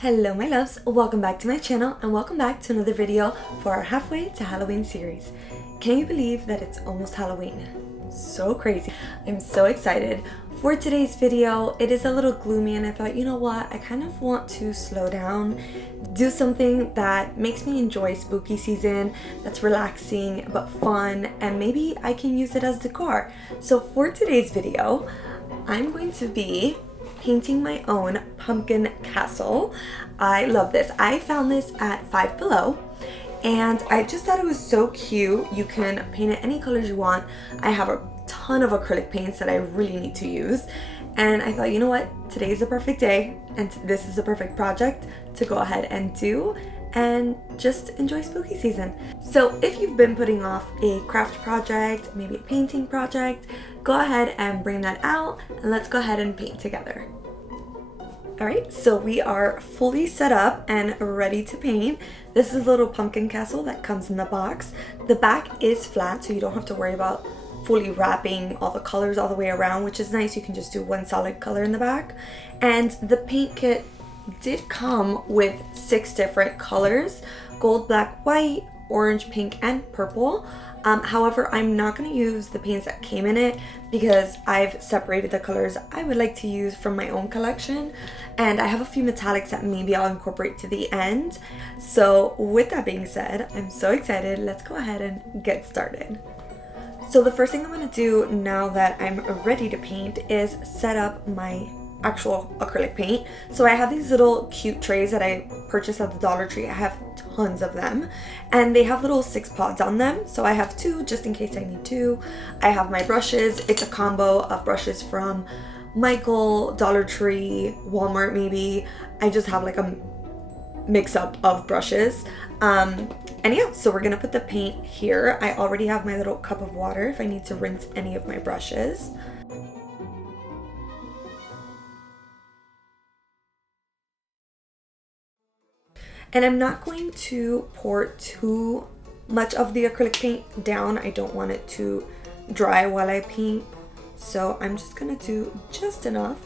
Hello my loves, welcome back to my channel and welcome back to another video for our halfway to Halloween series. Can you believe that it's almost Halloween? So crazy. I'm so excited. For today's video, it is a little gloomy and I thought, you know what, I kind of want to slow down, do something that makes me enjoy spooky season, that's relaxing but fun, and maybe I can use it as decor. So for today's video, I'm going to be painting my own pumpkin castle. I love this. I found this at Five Below and I just thought it was so cute. You can paint it any colors you want. I have a ton of acrylic paints that I really need to use, and I thought, you know what, today is the perfect day and this is the perfect project to go ahead and do and just enjoy spooky season. So if you've been putting off a craft project, maybe a painting project, go ahead and bring that out and let's go ahead and paint together. Alright, so we are fully set up and ready to paint. This is a little pumpkin castle that comes in the box. The back is flat, so you don't have to worry about fully wrapping all the colors all the way around, which is nice. You can just do one solid color in the back. And the paint kit did come with 6 different colors: gold, black, white, orange, pink, and purple. However, I'm not going to use the paints that came in it because I've separated the colors I would like to use from my own collection, and I have a few metallics that maybe I'll incorporate to the end. So with that being said, I'm so excited. Let's go ahead and get started. So the first thing I'm going to do now that I'm ready to paint is set up my actual acrylic paint. So I have these little cute trays that I purchased at the Dollar Tree. I have tons of them and they have little 6 pods on them, so I have 2 just in case I need 2. I have my brushes. It's a combo of brushes from Michael, Dollar Tree, Walmart maybe. I just have like a mix up of brushes, and yeah, so we're gonna put the paint here. I already have my little cup of water if I need to rinse any of my brushes. And I'm not going to pour too much of the acrylic paint down. I don't want it to dry while I paint, so I'm just gonna do just enough.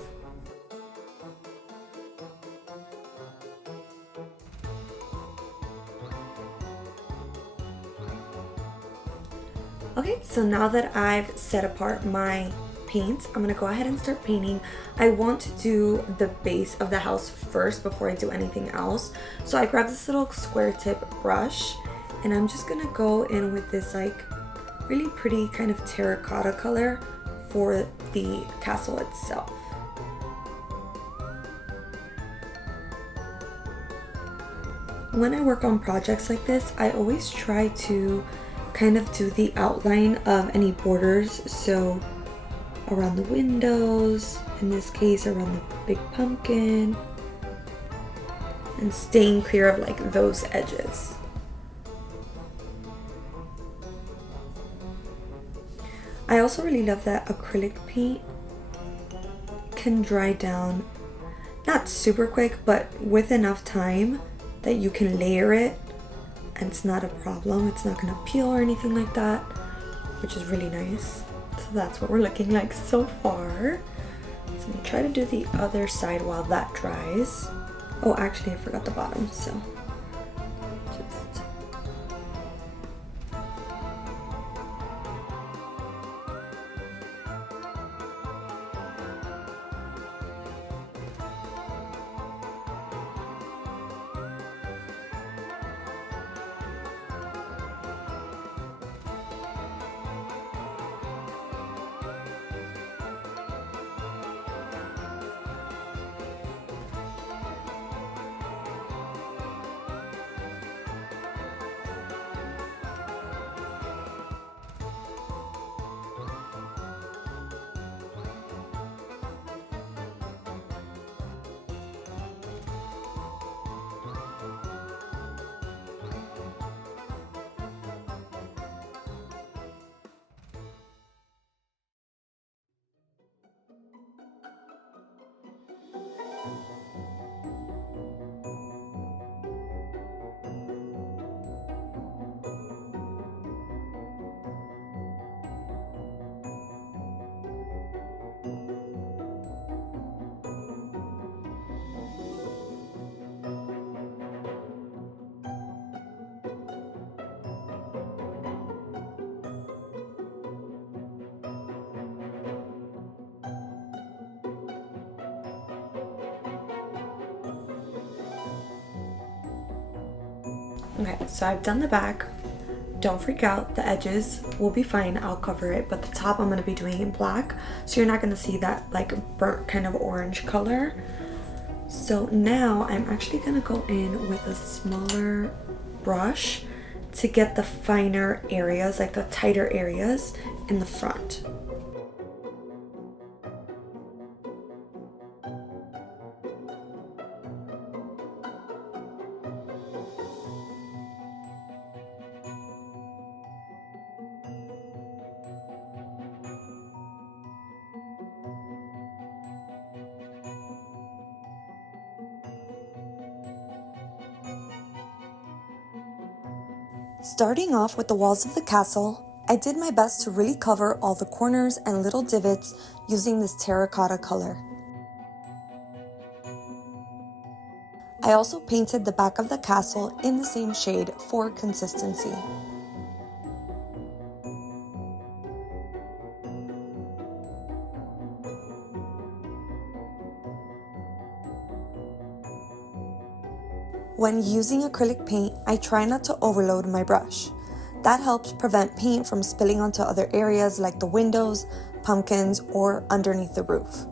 Okay, so now that I've set apart my paints, I'm gonna go ahead and start painting. I want to do the base of the house first before I do anything else. So I grabbed this little square tip brush and I'm just gonna go in with this like really pretty kind of terracotta color for the castle itself. When I work on projects like this, I always try to kind of do the outline of any borders, so around the windows, in this case around the big pumpkin, and staying clear of like those edges. I also really love that acrylic paint can dry down not super quick, but with enough time that you can layer it and it's not a problem. It's not gonna peel or anything like that, which is really nice. So that's what we're looking like so far. So I'm gonna try to do the other side while that dries. Oh, actually I forgot the bottom, so just... Okay, so I've done the back. Don't freak out, the edges will be fine, I'll cover it, but the top I'm going to be doing in black, so you're not going to see that like burnt kind of orange color. So now I'm actually going to go in with a smaller brush to get the finer areas, like the tighter areas in the front. Starting off with the walls of the castle, I did my best to really cover all the corners and little divots using this terracotta color. I also painted the back of the castle in the same shade for consistency. When using acrylic paint, I try not to overload my brush. That helps prevent paint from spilling onto other areas like the windows, pumpkins, or underneath the roof.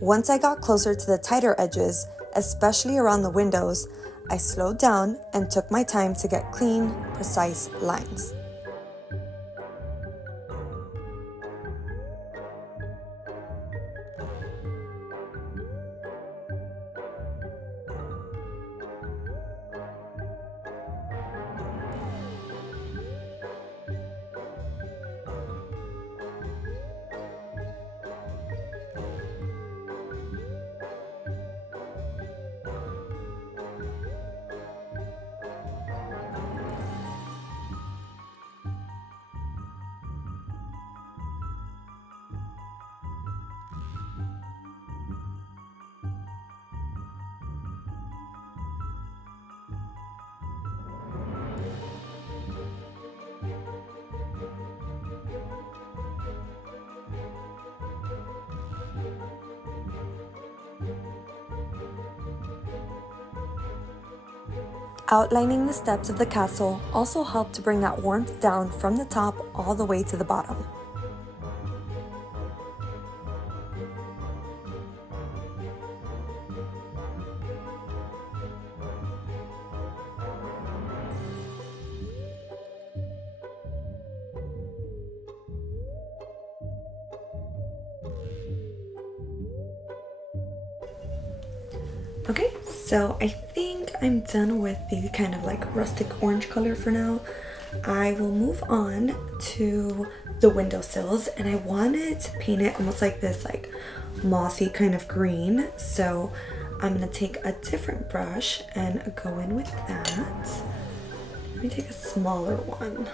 Once I got closer to the tighter edges, especially around the windows, I slowed down and took my time to get clean, precise lines. Outlining the steps of the castle also helped to bring that warmth down from the top all the way to the bottom. Okay, so I think I'm done with the kind of like rustic orange color for now. I will move on to the windowsills, and I wanted to paint it almost like this like mossy kind of green. So I'm gonna take a different brush and go in with that. Let me take a smaller one.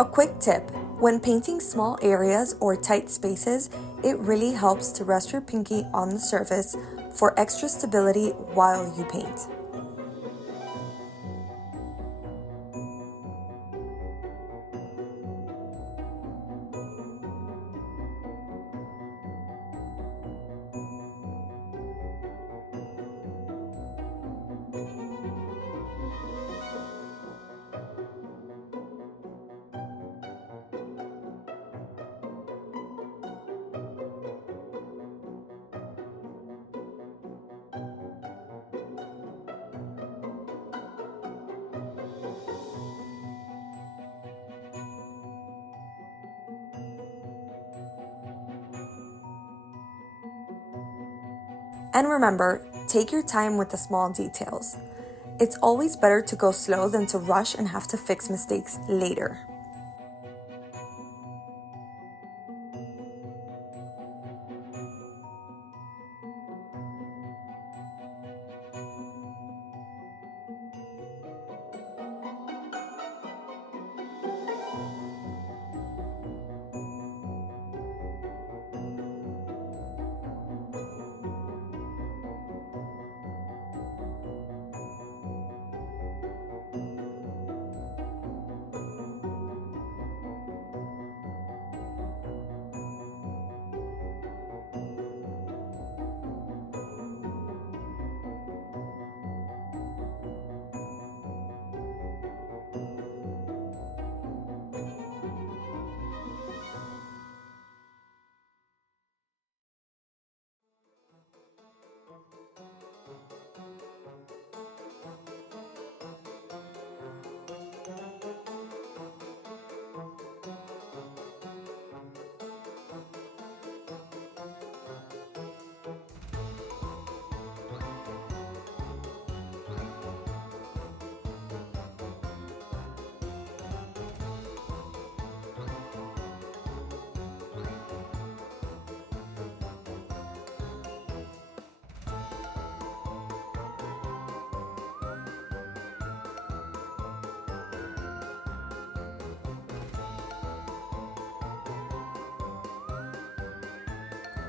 A quick tip, when painting small areas or tight spaces, it really helps to rest your pinky on the surface for extra stability while you paint. And remember, take your time with the small details. It's always better to go slow than to rush and have to fix mistakes later.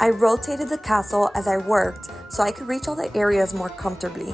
I rotated the castle as I worked so I could reach all the areas more comfortably.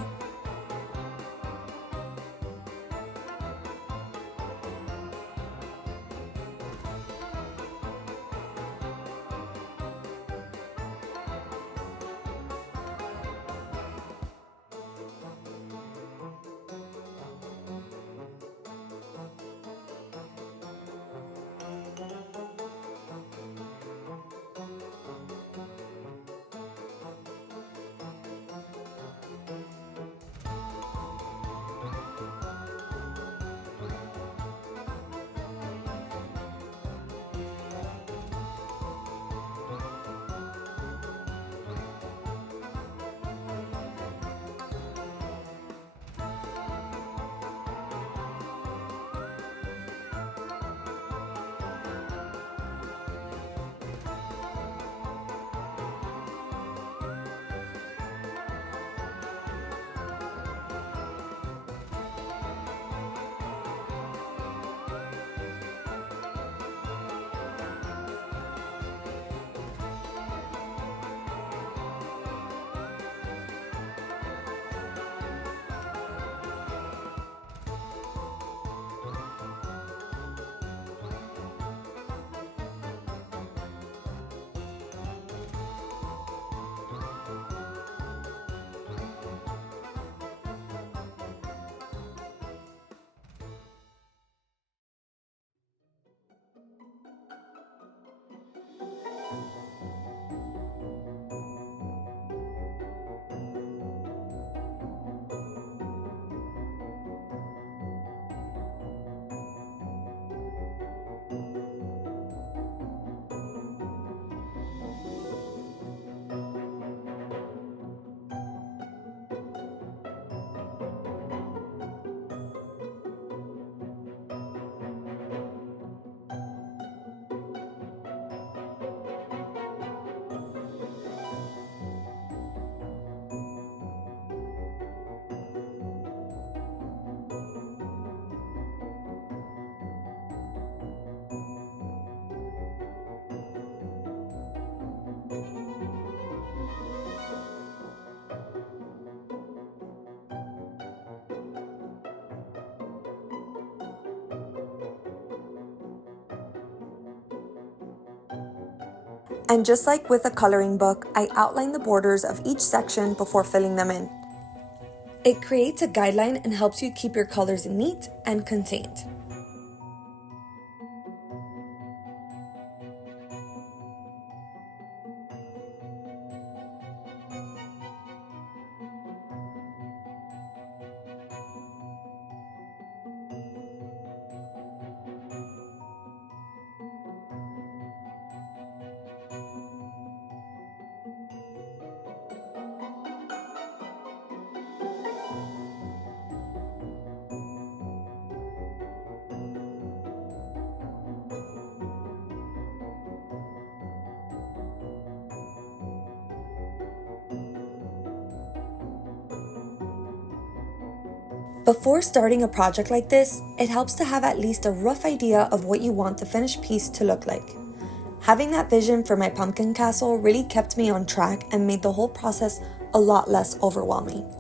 And just like with a coloring book, I outline the borders of each section before filling them in. It creates a guideline and helps you keep your colors neat and contained. Before starting a project like this, it helps to have at least a rough idea of what you want the finished piece to look like. Having that vision for my pumpkin castle really kept me on track and made the whole process a lot less overwhelming.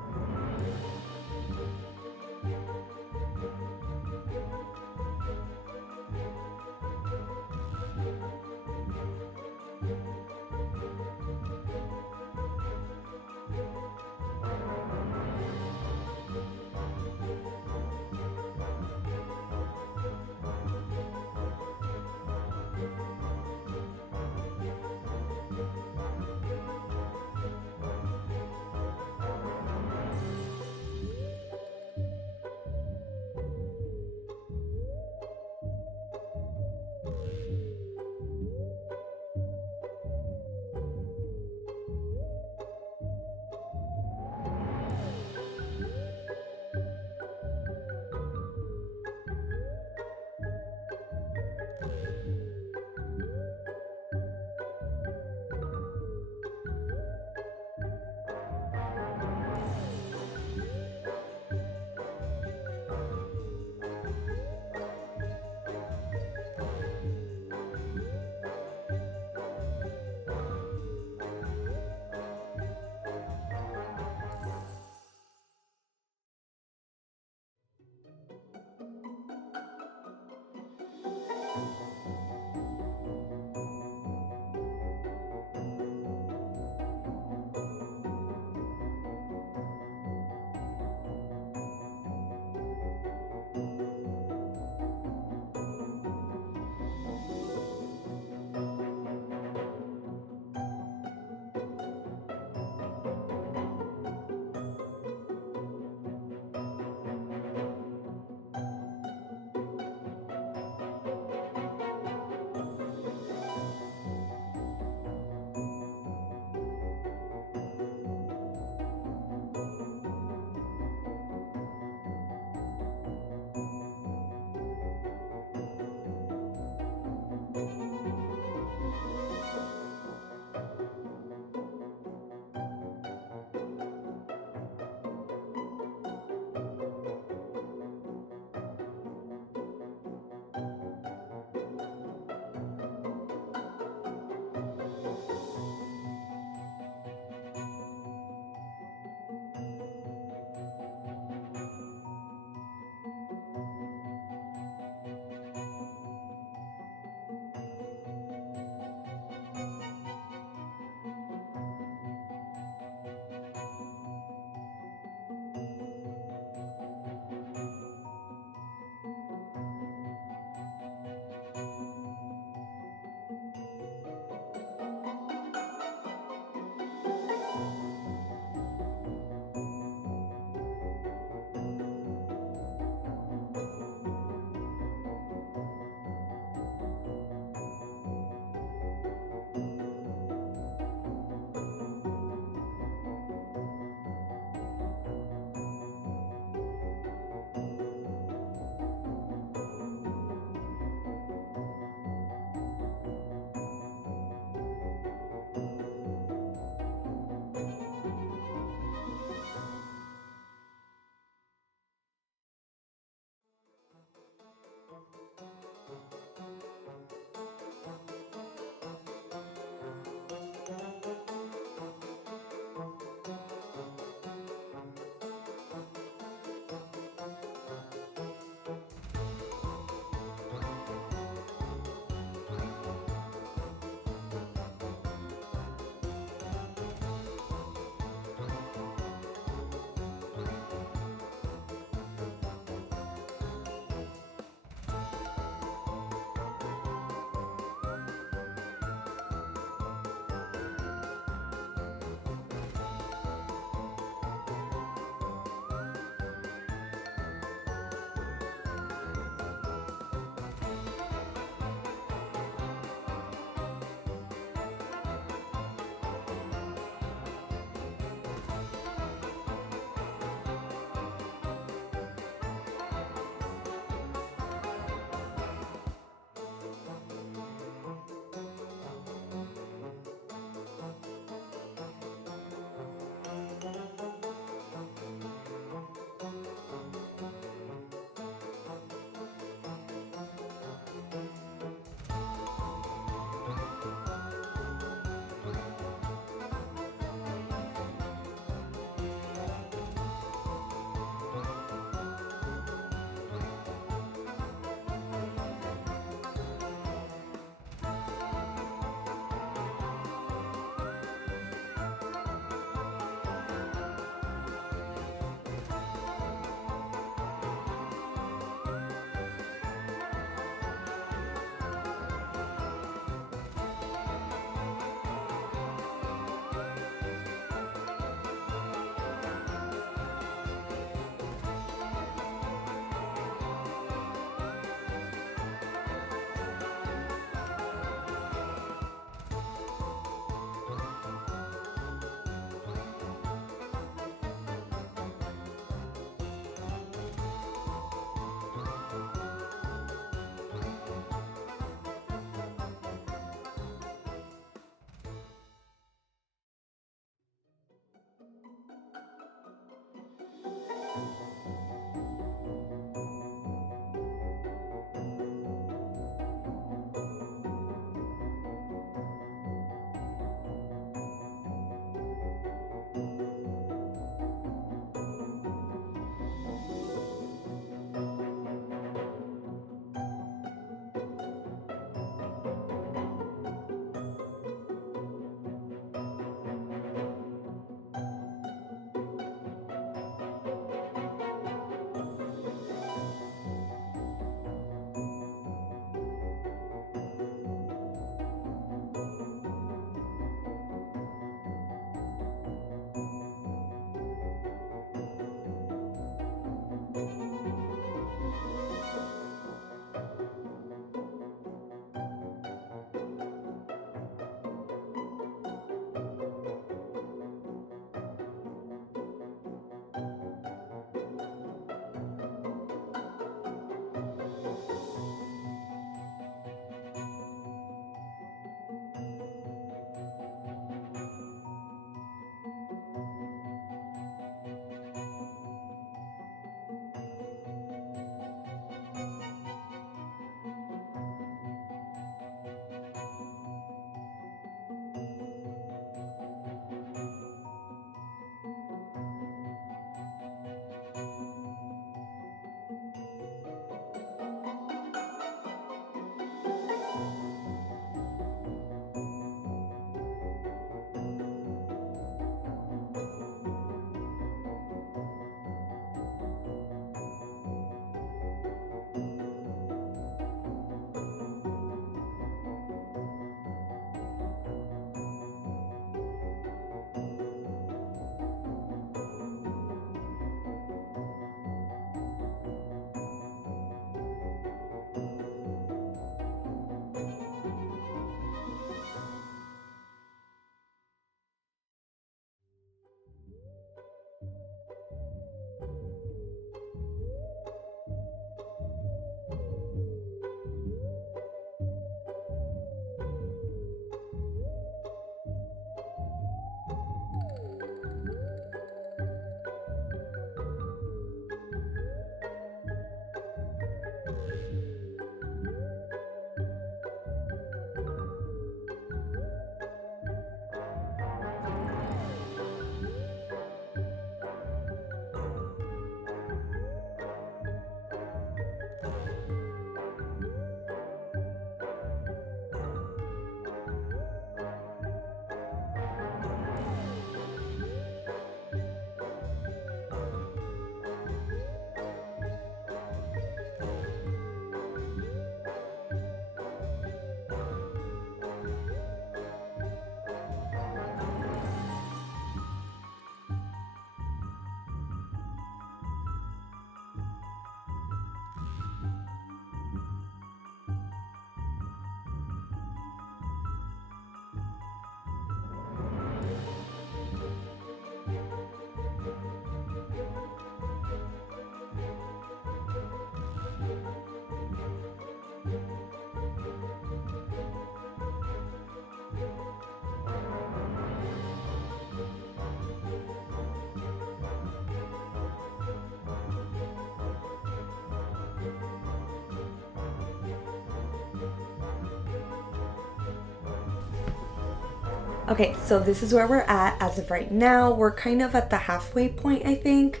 Okay, so this is where we're at as of right now. We're kind of at the halfway point, I think.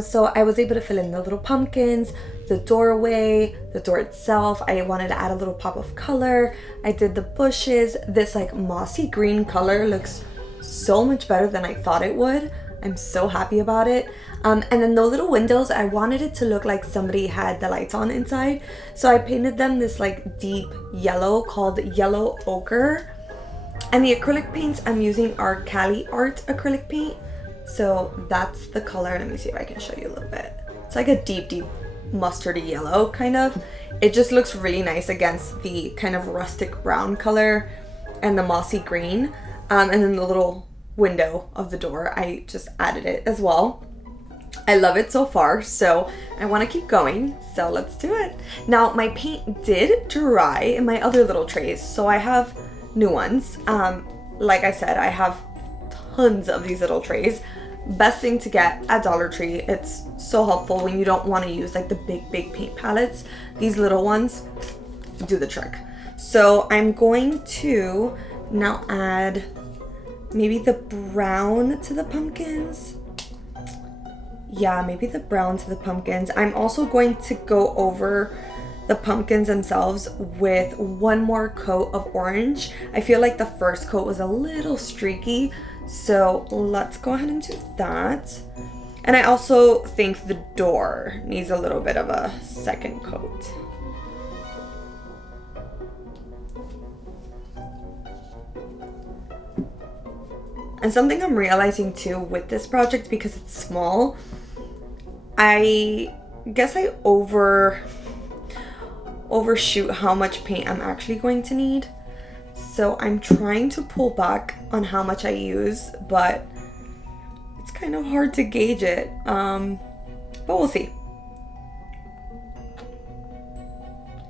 So I was able to fill in the little pumpkins, the doorway, the door itself. I wanted to add a little pop of color. I did the bushes. This like mossy green color looks so much better than I thought it would. I'm so happy about it. And then the little windows, I wanted it to look like somebody had the lights on inside. So I painted them this like deep yellow called yellow ochre. And the acrylic paints I'm using are Cali Art acrylic paint. So that's the color. Let me see if I can show you a little bit. It's like a deep mustardy yellow kind of. It just looks really nice against the kind of rustic brown color and the mossy green. And then the little window of the door, I just added it as well. I love it so far, so I want to keep going, so let's do it. Now my paint did dry in my other little trays, so I have new ones. Like I said, I have tons of these little trays. Best thing to get at Dollar Tree. It's so helpful when you don't want to use like the big paint palettes. These little ones do the trick. So I'm going to now add maybe the brown to the pumpkins. Yeah, maybe the brown to the pumpkins. I'm also going to go over the pumpkins themselves with one more coat of orange. I feel like the first coat was a little streaky, so let's go ahead and do that. And I also think the door needs a little bit of a second coat. And something I'm realizing too with this project, because it's small, I guess I overshoot how much paint I'm actually going to need. So I'm trying to pull back on how much I use, but it's kind of hard to gauge it. But we'll see.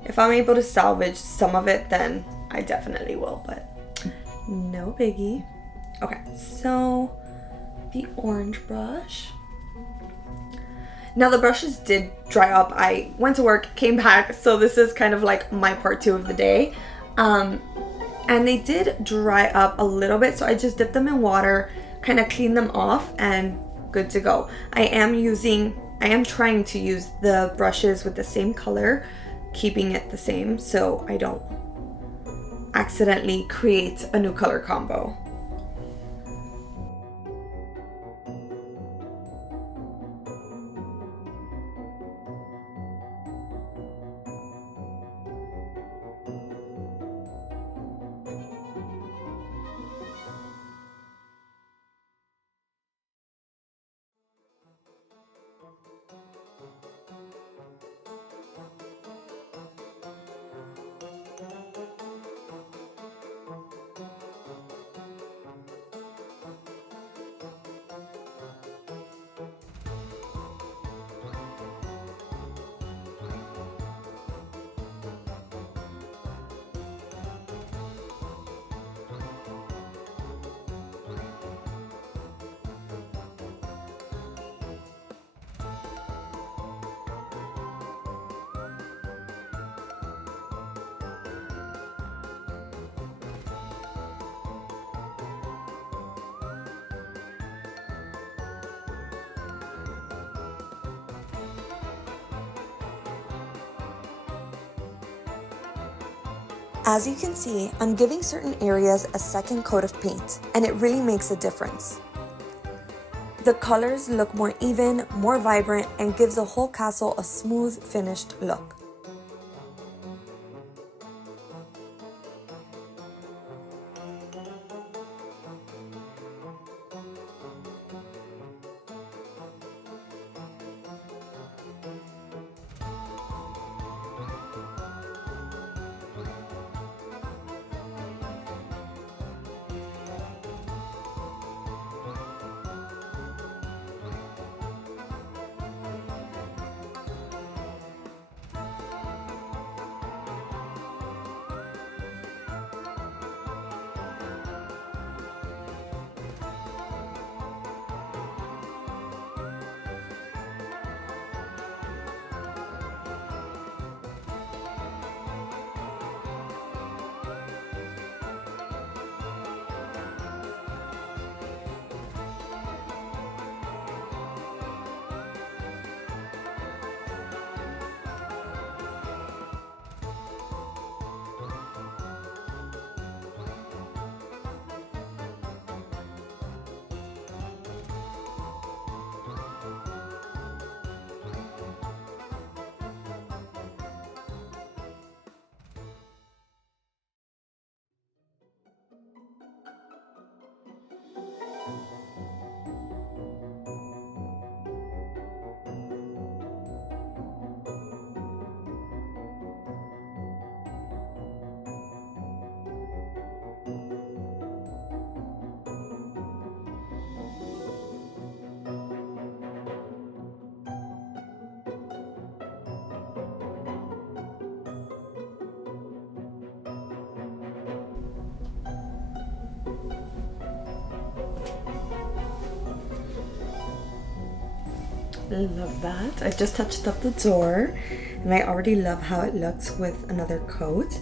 If I'm able to salvage some of it, then I definitely will, but no biggie. Okay, so the orange brush. Now the brushes did dry up. I went to work, came back, so this is kind of like my part 2 of the day. And they did dry up a little bit, so I just dipped them in water, kind of cleaned them off, and good to go. I am trying to use the brushes with the same color, keeping it the same so I don't accidentally create a new color combo. As you can see, I'm giving certain areas a second coat of paint, and it really makes a difference. The colors look more even, more vibrant, and gives the whole castle a smooth, finished look. I love that. I just touched up the door and I already love how it looks with another coat.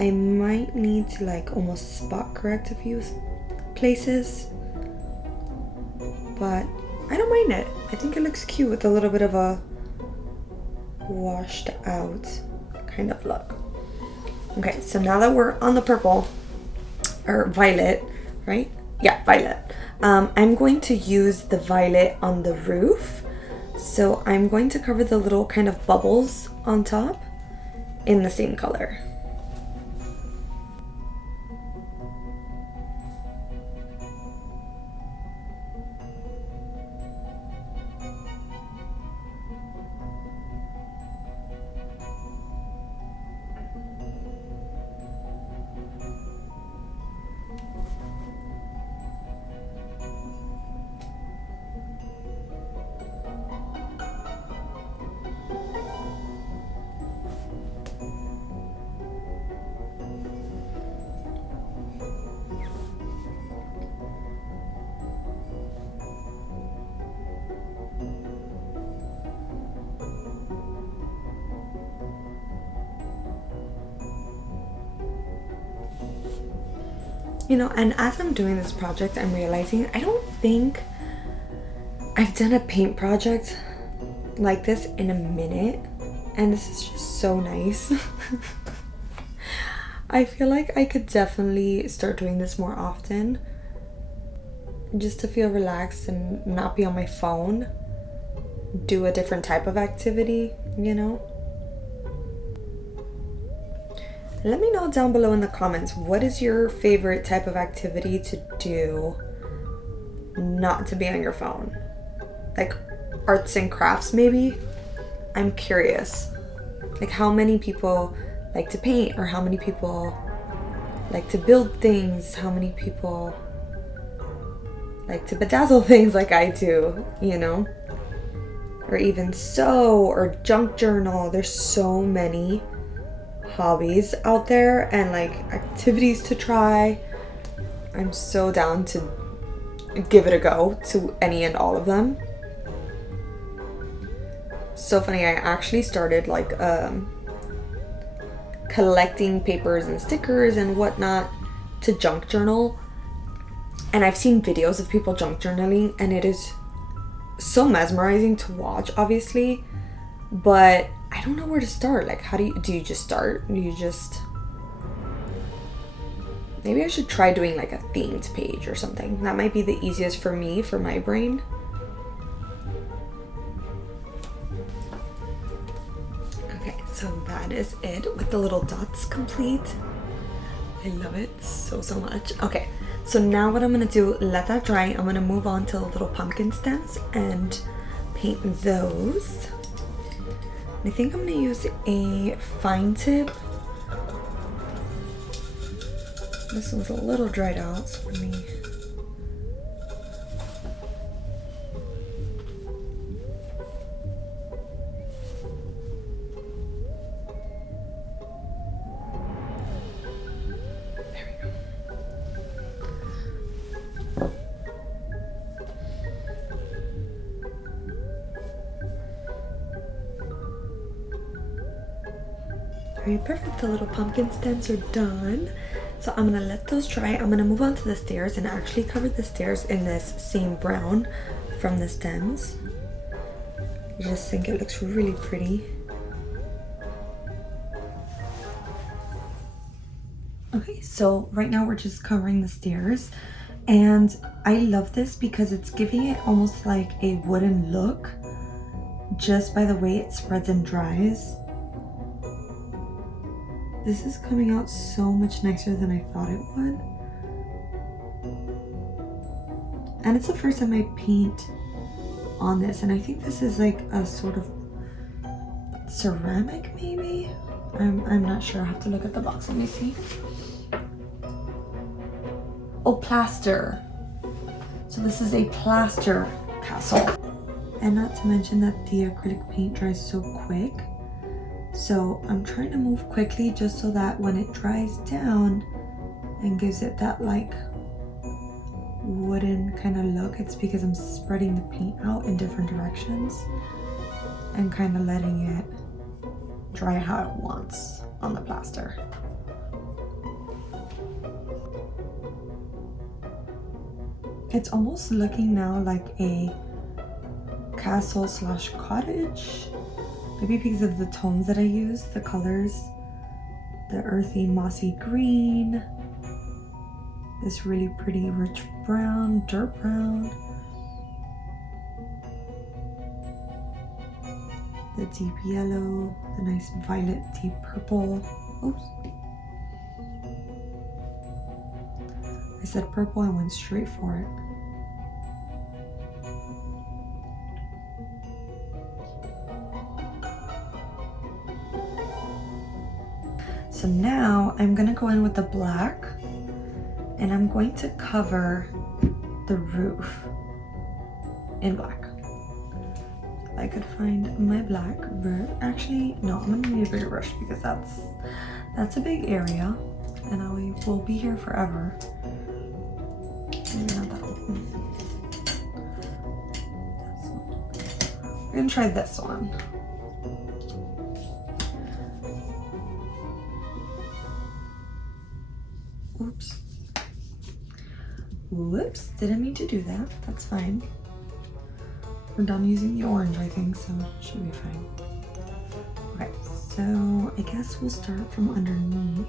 I might need to like almost spot correct a few places, but I don't mind it. I think it looks cute with a little bit of a washed out kind of look. Okay, so now that we're on the purple, or violet, right? Yeah, violet. I'm going to use the violet on the roof. So I'm going to cover the little kind of bubbles on top in the same color. You know, and as I'm doing this project, I'm realizing I don't think I've done a paint project like this in a minute, and this is just so nice. I feel like I could definitely start doing this more often, just to feel relaxed and not be on my phone, do a different type of activity, you know? Let me know down below in the comments, what is your favorite type of activity to do not to be on your phone? Like arts and crafts maybe? I'm curious. Like how many people like to paint, or how many people like to build things, how many people like to bedazzle things like I do, you know? Or even sew or junk journal. There's so many hobbies out there and like activities to try. I'm so down to give it a go to any and all of them. So funny, I actually started like collecting papers and stickers and whatnot to junk journal, and I've seen videos of people junk journaling and it is so mesmerizing to watch, obviously, but I don't know where to start. Like, how do you just start? Do you just... Maybe I should try doing like a themed page or something. That might be the easiest for me, for my brain. Okay, so that is it with the little dots complete. I love it so much. Okay, so now what I'm gonna do, let that dry. I'm gonna move on to the little pumpkin stems and paint those. I think I'm gonna use a fine tip. This one's a little dried out, so let me... There we go. Alright, perfect. The little pumpkin stems are done. So I'm gonna let those dry. I'm gonna move on to the stairs and actually cover the stairs in this same brown from the stems. I just think it looks really pretty. Okay, so right now we're just covering the stairs, and I love this because it's giving it almost like a wooden look just by the way it spreads and dries. This is coming out so much nicer than I thought it would. And it's the first time I paint on this, and I think this is like a sort of ceramic maybe? I'm not sure. I have to look at the box. Let me see. Oh, plaster. So this is a plaster castle. And not to mention that the acrylic paint dries so quick. So I'm trying to move quickly just so that when it dries down and gives it that like wooden kind of look, it's because I'm spreading the paint out in different directions and kind of letting it dry how it wants on the plaster. It's almost looking now like a castle slash cottage, maybe because of the tones that I use, the colors, the earthy mossy green, this really pretty rich brown, dirt brown, the deep yellow, the nice violet deep purple. Oops, I said purple and went straight for it. So now I'm gonna go in with the black and I'm going to cover the roof in black. If I could find my black brush. Actually, no, I'm gonna need a bigger brush because that's a big area and I will be here forever. Maybe not that one. This one. We're gonna try this one. Oops. Whoops, didn't mean to do that. That's fine. We're done using the orange, I think, so it should be fine. Okay, so I guess we'll start from underneath.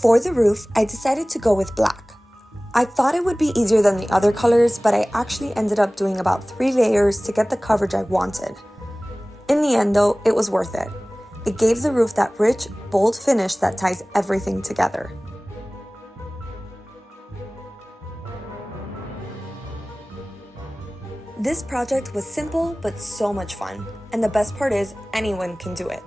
For the roof, I decided to go with black. I thought it would be easier than the other colors, but I actually ended up doing about 3 layers to get the coverage I wanted. In the end though, it was worth it. It gave the roof that rich, bold finish that ties everything together. This project was simple but so much fun, and the best part is anyone can do it.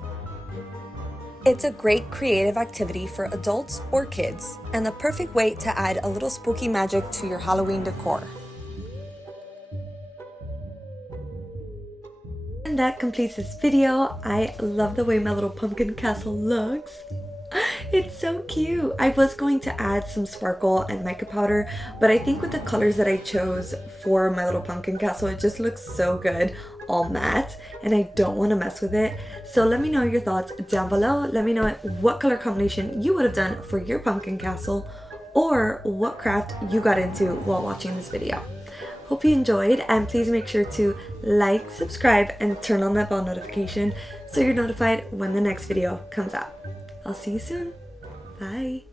It's a great creative activity for adults or kids, and the perfect way to add a little spooky magic to your Halloween decor. And that completes this video. I love the way my little pumpkin castle looks. It's so cute. I was going to add some sparkle and mica powder, but I think with the colors that I chose for my little pumpkin castle, it just looks so good, all matte, and I don't want to mess with it. So let me know your thoughts down below. Let me know what color combination you would have done for your pumpkin castle, or what craft you got into while watching this video. Hope you enjoyed, and please make sure to like, subscribe, and turn on that bell notification so you're notified when the next video comes out. I'll see you soon. Bye.